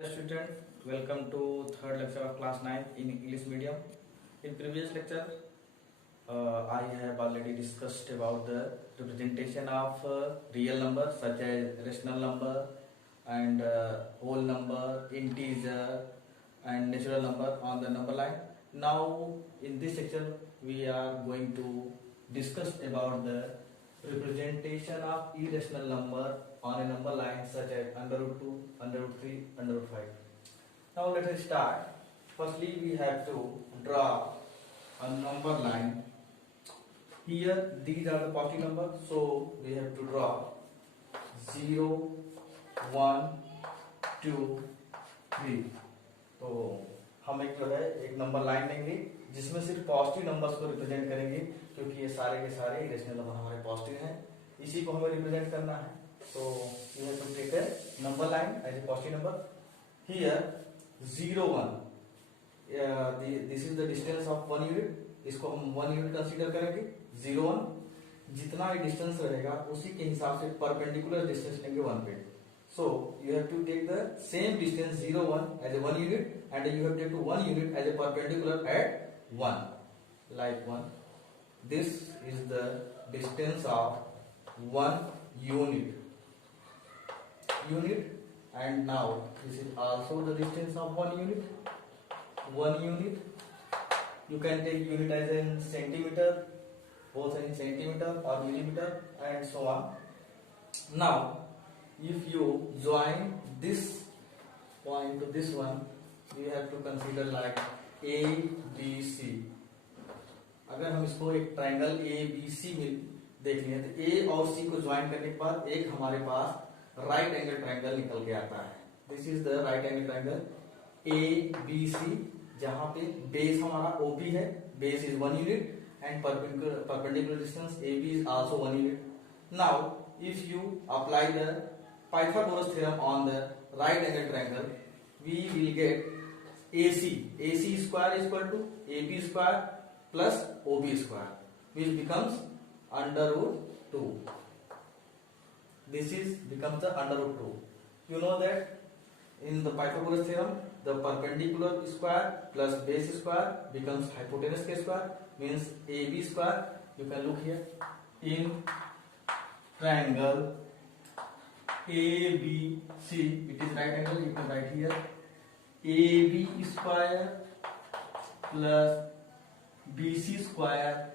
Hello student, welcome to third lecture of class 9 in English medium. In previous lecture, I have already discussed about the representation of real number such as rational number and whole number, integer and natural number on the number line. Now in this section we are going to discuss about the representation of irrational number on a number line such as under root 2, under root 3, under root 5. Now let us start. Firstly we have to draw a number line. Here these are the positive numbers, so we have to draw 0, 1, 2, 3. तो हम एक जो है एक number line लेंगे जिसमें सिर्फ positive numbers को रिप्रेजेंट करेंगे, क्योंकि ये सारे के सारे इरेशनल नंबर हमारे पॉजिटिव हैं, इसी को हमें रिप्रेजेंट करना है. So we have to take a number line as a positive number. Here 0, 1. This is the distance of 1 unit. इसको हम 1 यूनिट कंसीडर करेंगे. 0, 1 जितना ही डिस्टेंस रहेगा उसी के हिसाब से परपेंडिकुलर डिस्टेंस लेंगे 1 पे. So you have to take the same distance 0, 1 as a 1 unit and you have to take 1 unit as a perpendicular at 1 like 1. This is the distance of 1 unit. And now this is also the distance of 1 unit. 1 unit. You can take unit as in centimeter, both in centimeter or millimeter and so on. Now if you join this point to this one, you have to consider like A B C. अगर हम इसको एक triangle A B C में देख लें तो A और C को ज्वाइन करने के बाद एक हमारे पास राइट एंगल ट्रायंगल निकल के आता है. This is the right angle triangle ABC, जहां पे बेस हमारा OP है. Base is 1 unit and perpendicular distance AB is also 1 unit. Now if you apply the Pythagoras theorem on the right angle triangle, we will get AC square is equal to AB square plus OB square, which becomes under root 2. This is becomes the under root 2. You know that in the Pythagoras theorem, the perpendicular square plus base square becomes hypotenuse square, means AB square. You can look here in triangle ABC, it is right angle. You can write here AB square plus BC square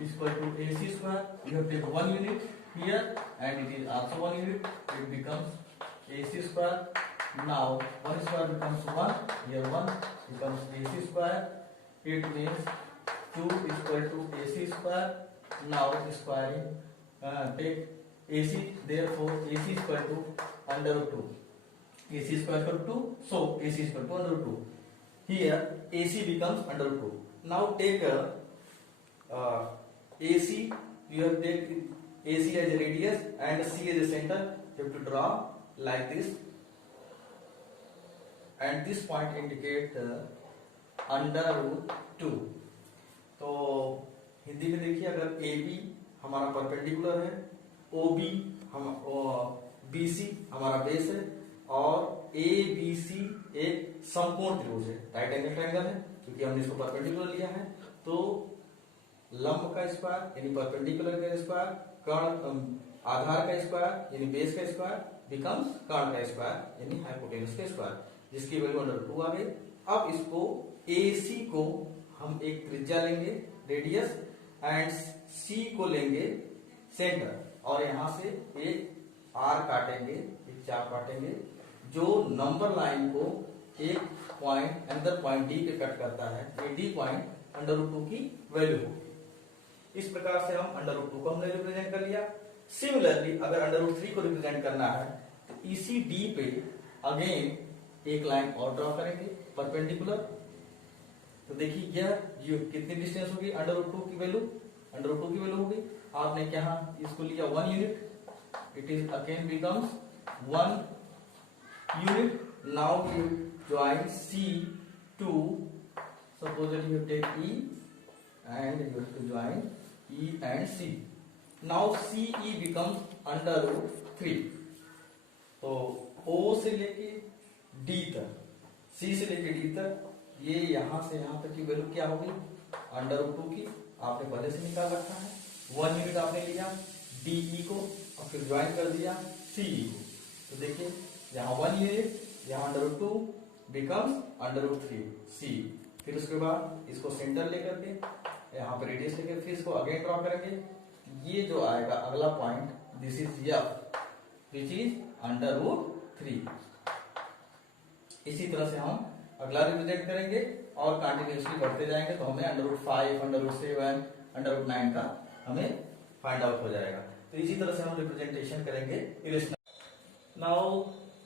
is equal to AC square. You have to take 1 unit here and it is also 1 unit. It becomes AC square. Now 1 square becomes 1. Here 1 becomes AC square. It means 2 is equal to AC square. Now squaring, take AC. Therefore AC is equal to under root 2. AC is equal to 2. So AC is equal to under root 2. Here AC becomes under root 2. Now take AC. You have take AC as a radius and C as a center. You have to draw like this, and this point indicate the under root 2. तो हिंदी में देखिए, अगर AB हमारा perpendicular है, OB हम BC हमारा base है और ABC एक समकोण त्रिभुज है, राइट एंगल ट्रायंगल है. क्योंकि हमने इसको परपेंडिकुलर लिया है तो लंब का स्क्वायर यानी परपेंडिकुलर का स्क्वायर, कर्ण आधार का स्क्वायर यानी बेस का स्क्वायर बिकम्स कर्ण का स्क्वायर यानी हाइपोटेन्यूज का स्क्वायर, जिसकी वैल्यू अंडर 2 आ गई. अब इसको AC को हम एक त्रिज्या लेंगे रेडियस एंड C को लेंगे सेंटर और यहां से एक R काटेंगे, एक चाप काटेंगे जो नंबर लाइन को एक पॉइंट अंदर पॉइंट D पे कट करता है. ये D पॉइंट अंडर रूट 2 की वैल्यू होगी. इस प्रकार से हम अंडर रूट 2 को हमने रिप्रेजेंट कर लिया. सिमिलरली अगर अंडर रूट 3 को रिप्रेजेंट करना है तो इसी D पे अगेन एक लाइन और ड्रॉ करेंगे परपेंडिकुलर. तो देखिए यह कितनी डिस्टेंस होगी अंडर रूट 2 की वैल्यू, अंडर रूट 2 की वैल्यू होगी. आपने क्या इसको लिया 1 unit, it is again becomes 1 unit. Now you join C to, suppose that you take E and you have to join E and C. Now CE becomes under root 3. So O से लेके D तक, C से लेके D तक, ये यहां से यहां तक की वैल्यू क्या होगी √2 की, आपने पहले से निकाल रखा है। 1 यूनिट आपने लिया DE को और फिर ज्वाइन कर दिया CE को। तो देखिए यहाँ 1 यूनिट, यहाँ √2 बिकम्स √3 C। फिर उसके बाद इसको सेंटर लेकर के यहाँ पे रेडियस लेकर फिर इसको अगेन ड्रॉ करेंगे। ये जो आएगा अगला point, this is F which is √3। इसी तरह से हम अगला रिप्रेजेंट करेंगे और कंटिन्यूअसली बढ़ते जाएंगे, तो हमें √5, √7, √9 का हमें फाइंड आउट हो जाएगा। तो इसी तरह से हम रिप्रेजेंटेशन करेंगे irrational. Now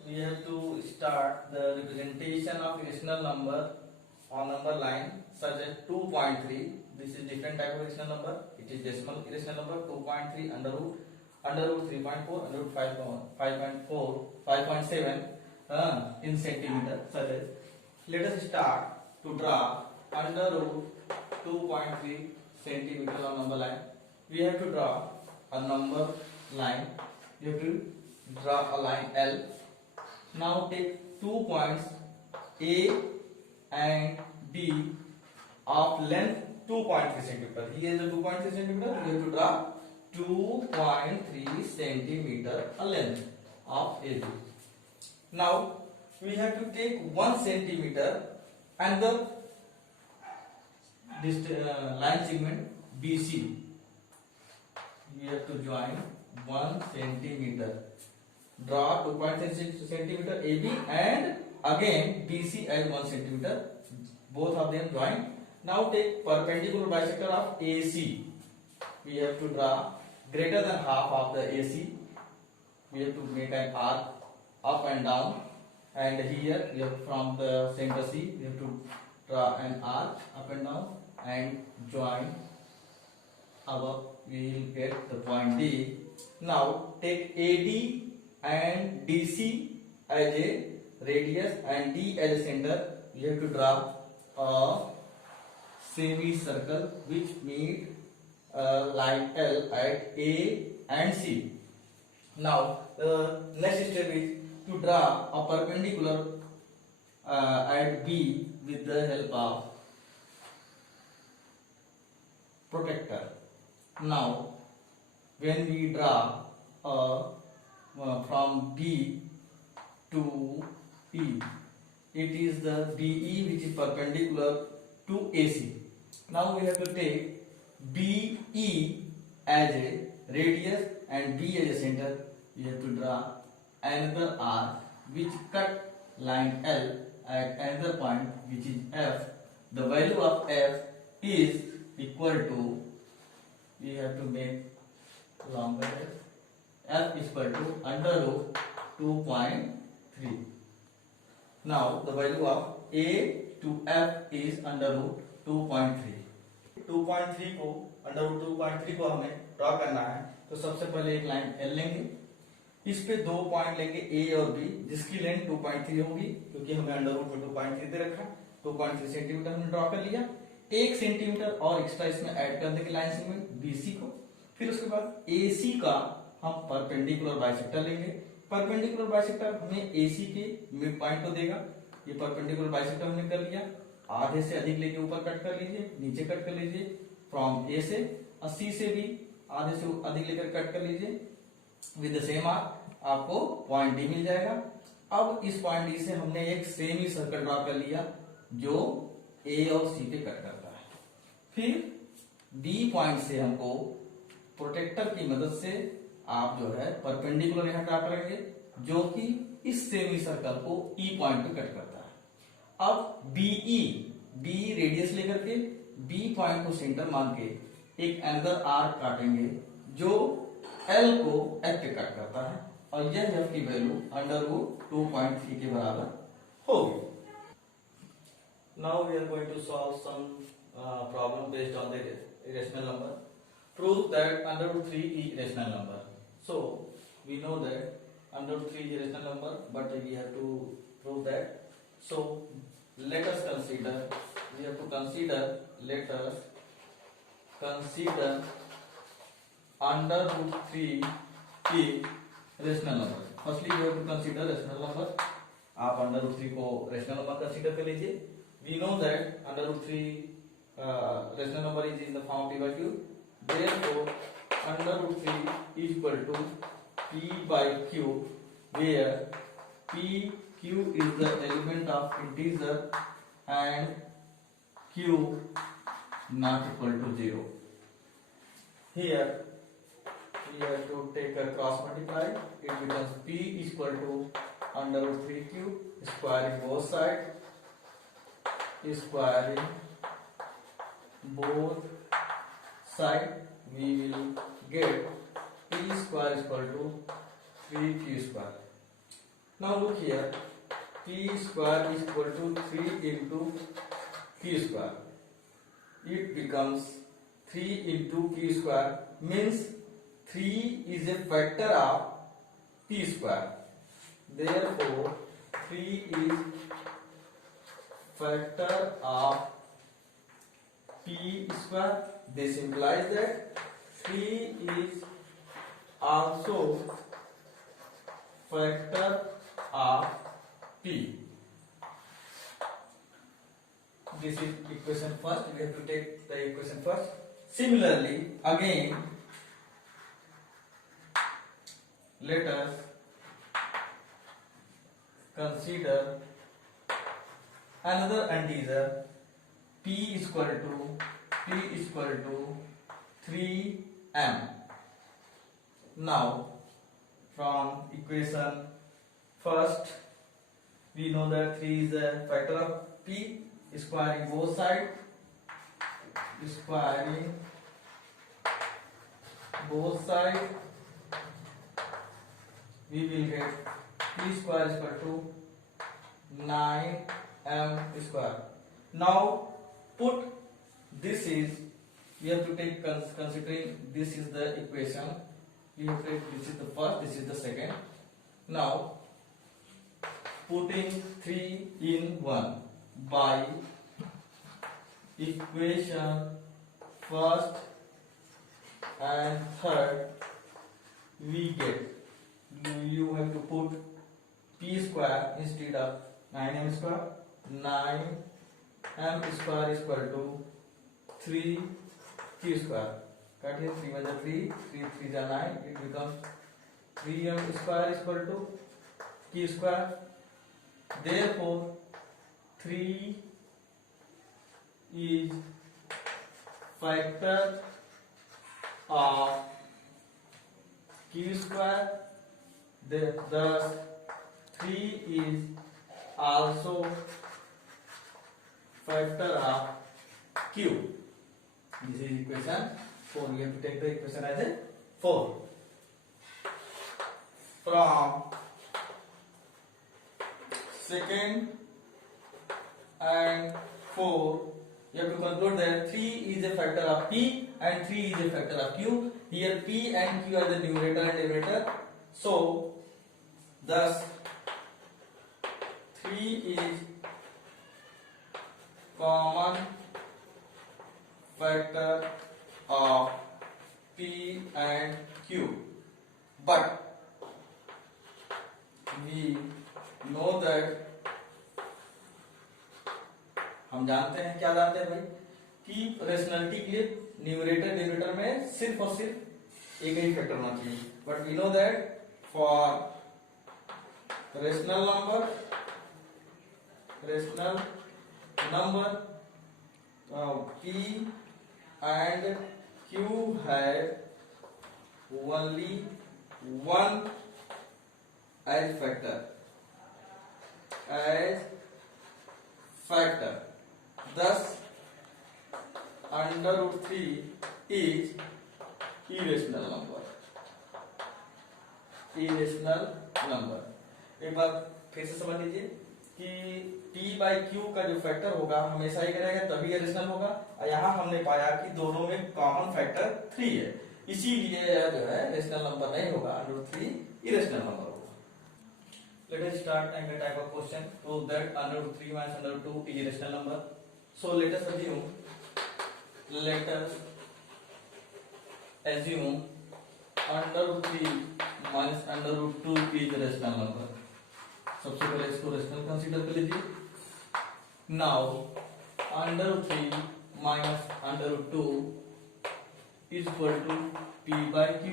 we have to start the representation of irrational number on number line such as 2.3. This is different type of irrational number. It is decimal irrational number 2.3 √3.4 √5.4 5.7 in centimeter. Such as, let us start to draw √2.3 centimeter on number line. We have to draw a number line. You have to draw a line L. Now take 2 points A and B of length 2.3 centimeter. Here is the 2.3 centimeter. You have to draw 2.3 centimeter a length of AB. Now we have to take 1 centimeter and the this line segment BC. We have to join 1 centimeter. Draw 2.3 centimeter AB and again BC as 1 centimeter, both of them join. Now take perpendicular bisector of AC. We have to draw greater than half of the AC. We have to make an arc up and down, and here we have from the center C we have to draw an arc up and down and join our, we will get the point D. Now take AD and DC as a radius and D as a center. We have to draw a semicircle which meet line L at A and C. Now the next step is to draw a perpendicular at B with the help of protractor. Now when we draw from B to E, it is the BE which is perpendicular to AC. Now we have to take BE as a radius and B as a center. We have to draw another arc which cut line L at another point which is F. The value of F is equal to, we have to make longer F is equal to √2.3. Now the value of A to F is √2.3. 2.3 को √2.3 को हमें draw करना है, तो सबसे पहले एक line L लेंगे, इस पे 2 पॉइंट लेंगे A और B जिसकी लेंथ 2.3 होगी, क्योंकि हमें √2.3 दे रखा है। 2.3 सेंटीमीटर हमने ड्रॉ कर लिया, 1 सेंटीमीटर और एक्स्ट्रा इसमें ऐड कर देंगे लाइन सेगमेंट BC को। फिर उसके बाद AC का हम परपेंडिकुलर बाइसेक्टर लेंगे। परपेंडिकुलर बाइसेक्टर हमें AC के मिड पॉइंट को देगा। ये परपेंडिकुलर बाइसेक्टर हमने कर लिया, आधे से अधिक लेके ऊपर कट कर लीजिए, नीचे कट कर लीजिए फ्रॉम A से, और C से भी आधे से अधिक लेकर कट कर लीजिए विद द सेम आर्क, आपको पॉइंट D मिल जाएगा। अब इस पॉइंट D से हमने एक सेमी सर्कल ड्रॉ कर लिया जो A और C पे कट करता है। फिर D पॉइंट से हमको प्रोटेक्टर की मदद से आप जो है परपेंडिकुलर यहां ड्रॉ करेंगे जो कि इस सेमी सर्कल को E पॉइंट पे कट करता है। अब BE, B रेडियस लेकर के B पॉइंट को सेंटर मान के एक अनदर आर्क काटेंगे जो L को F पे कट करता है, और यह F की वैल्यू √2.3 के बराबर होगी। Now we are going to solve some problem based on the irrational number. Prove that √3 is irrational number. So we know that √3 is irrational number, but we have to prove that. So let us consider. We have to consider. Let us consider √3 is irrational number. Firstly you have to consider rational number. आप under root 3 को rational number consider कर लीजिए। We know that under root 3 rational number is in the form p by q, therefore under root 3 is equal to p by q, where p q is the element of integer and q not equal to 0. Here we have to take a cross multiply. It becomes p is equal to under root 3q, squaring both sides, squaring both sides, we will get p square is equal to 3q square. Now look here, p square is equal to 3 into q square. It becomes 3 into q square, means 3 is a factor of p square. Therefore 3 is factor of p square. This implies that 3 is also factor of p. This is equation first. We have to take the equation first. Similarly, again, let us consider another integer p is equal to 3m. Now from equation first we know that 3 is a factor of p, squaring both sides, we will get p square is equal to 9m square. Now put this is, we have to take considering this is the equation, we have to take this is the first, this is the second. Now putting 3 in 1 by equation first and third, we get, you have to put p square instead of 9m square. 9m square is equal to 3q square. Cut here, 3 1 3, 3 3 9, it becomes 3m square is equal to q square. Therefore 3 is factor of q square. Thus 3 is also factor of q. This is equation 4. We have to take the equation as a 4. From second and 4, you have to conclude that 3 is a factor of p and 3 is a factor of q. Here p and q are the numerator and denominator. So thus 3 is common factor of p and q. But we know that, हम जानते हैं, क्या जानते हैं भाई, कि rationality के लिए न्यूमरेटर डिनोमिनेटर में सिर्फ और सिर्फ एक ही फैक्टर होना चाहिए. But we know that for rational number p and q have only one as factor. Thus under root 3 is irrational number. एक बार फिर से समझ लीजिए कि p by q का जो फैक्टर होगा हमेशा एक रहेगा, तभी इरेशनल होगा. और यहाँ हमने पाया कि दोनों में कॉमन फैक्टर 3 है, इसीलिए यह जो है रेशनल नंबर नहीं होगा, अंडर रूट 3 इरेशनल नंबर होगा. Let us start and a type of question. Prove that under root 3 minus under root 2 is a rational number. So let us assume under root 3 minus under root 2 is rational number. सबसे पहले इसको rational consider कर लीजिए। Now under root 3 minus under root 2 is equal to p by q,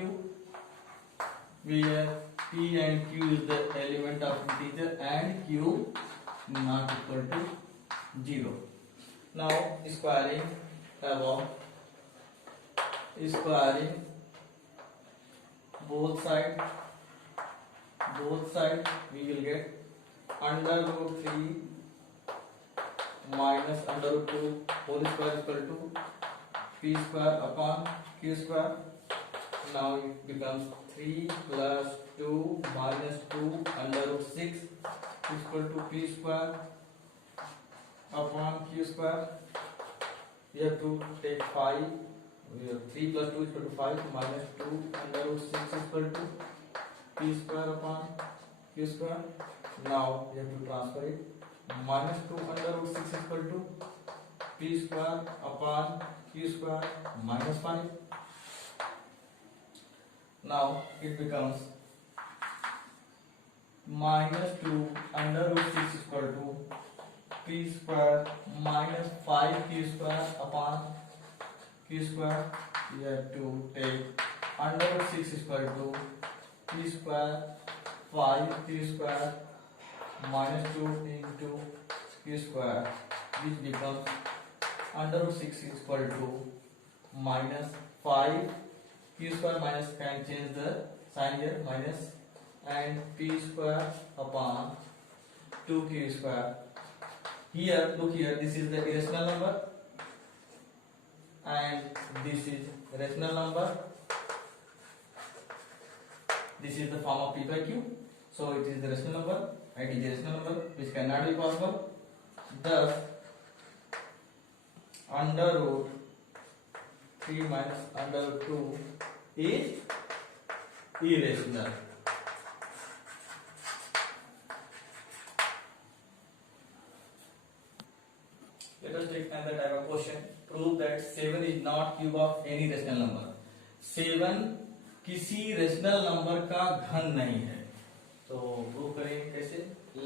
where p and q is the element of integer and q not equal to 0. Now squaring above, squaring both side we will get under root 3 minus under root 2 whole square is equal to p square upon q square. Now it becomes 3 plus 2 minus 2 under root 6 is equal to p square upon q square. We have to take 5. We have 3 plus 2 is equal to 5 minus 2 under root 6 is equal to p square upon q square. Now we have to transfer it. Minus 2 under root 6 is equal to p square upon q square minus 5. Now it becomes minus 2 under root 6 is equal to p square minus 5q square upon q square. We have to take under root 6 is equal to p square 5q square minus 2 into q square, which becomes under root 6 is equal to minus 5 q square minus, can change the sign here, minus, and p square upon 2q square. Here, look here, this is the irrational number and this is rational number. This is the form of p by q, so it is the rational number and it is a rational number which cannot be possible. Thus, under root 3 minus under root 2 is irrational. Let us take another type of question. Prove that 7 is not cube of any rational number. 7 किसी rational number का घन नहीं है। तो prove करेंगे कैसे?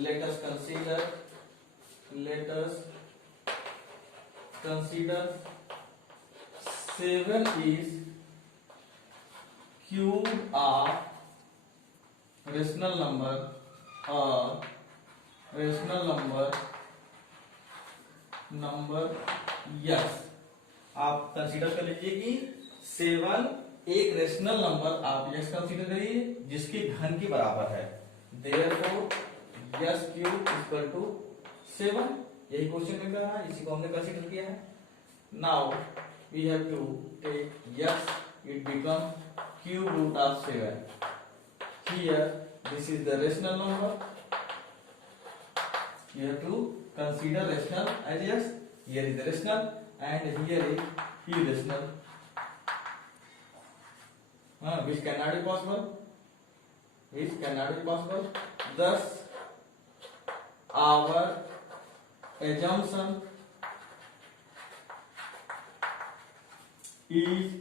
Let us consider 7 is cube of rational number or rational number yes. आप consider कर लीजिए कि 7 एक रेशनल नंबर आप यस कंसीडर करिए जिसके घन के बराबर है। Therefore yes cube equal to 7। यही क्वेश्चन में कहा है, इसी को हमने कंसीडर किया है। Now we have to take yes, it become cube root of 7। Here this is the rational number, you have to consider rational as yes. Here is the rational and here is irrational, which cannot be possible. Thus, our assumption is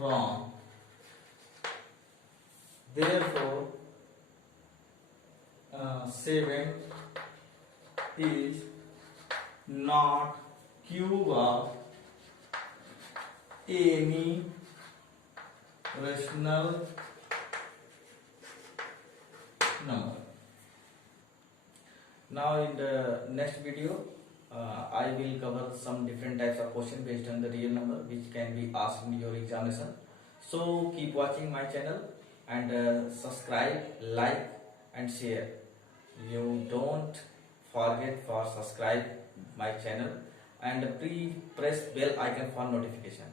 wrong. Therefore, 7 is not cube of any rational number. Now in the next video I will cover some different types of questions based on the real number which can be asked in your examination. So keep watching my channel and subscribe, like and share. You don't forget for subscribe my channel and please press bell icon for notification.